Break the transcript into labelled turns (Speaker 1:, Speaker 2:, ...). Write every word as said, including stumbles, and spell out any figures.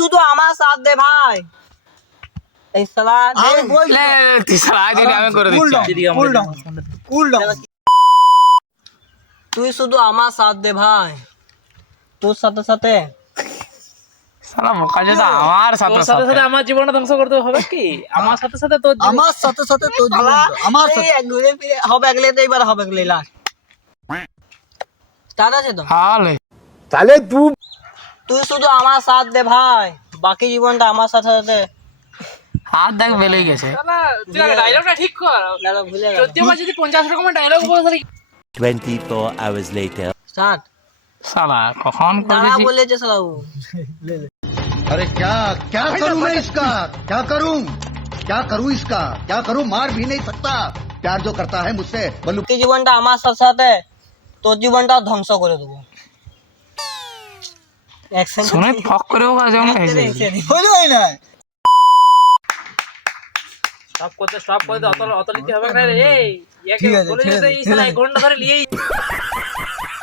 Speaker 1: শুধু আমার সাথ দে ভাই। এই শালা
Speaker 2: আমি বলছি
Speaker 3: লে তুই সারা দিন আমি করে
Speaker 2: কুল
Speaker 3: দিচ্ছি
Speaker 2: down cool down cool down
Speaker 1: তুই শুধু আমার সাথ দে ভাই, তোর সাথে সাথে
Speaker 3: সারা বোকা যেটা আমার সাথে
Speaker 4: তোর সাথে
Speaker 3: সাথে
Speaker 4: সাথে আমার জীবনটা ধ্বংস করতে হবে কি? আমার সাথে সাথে তোর জীবন-
Speaker 2: আমার সাথে সাথে তোর জীবন আমার সাথে
Speaker 1: এই ঘুরে ফিরে হবে গেলে তো এইবার হবে গেলে লাস্ট স্টার্ট আছে তো।
Speaker 3: হালে
Speaker 1: তুই শুধু আমার সাথ দে ভাই, বাকি জীবনটা আমার সাথে সাথে।
Speaker 3: হাত দেখ বেলে গেছে
Speaker 4: শালা, তুই আগে ডায়লগটা ঠিক কর।
Speaker 1: দাদা ভুলে গেল
Speaker 4: চোদ্দ বার যদি পঞ্চাশ রকমের ডায়লগ বলে তাহলে
Speaker 5: twenty-four hours later.
Speaker 1: স্টার্ট।
Speaker 3: সালা কখন
Speaker 1: দাঁড়া
Speaker 3: করেছি
Speaker 1: বলেছে শালা ও।
Speaker 6: अरे क्या क्या करूं मैं इसका क्या करूं क्या करूं इसका क्या करूं मार भी नहीं सकता प्यार जो करता है मुझसे बल्लू
Speaker 1: বাকি জীবনটা আমার সাথে সাথে, তোর জীবনটাও ধ্বংস করে দেবো। অ্যাকশন
Speaker 3: শুনে ফক করেও যেমন হয়েছে
Speaker 2: হইলো এই না
Speaker 4: স্টপ করতে স্টপ করে দে, অত অত লিখতে হবে না রে। এই ইয়াকে
Speaker 2: ঠিক আছে,
Speaker 4: বলে
Speaker 2: ছেড়ে
Speaker 4: দিতে
Speaker 2: দে,
Speaker 4: এই শালা
Speaker 2: ছেড়ে
Speaker 4: এক ঘন্টা ধরে নিয়েই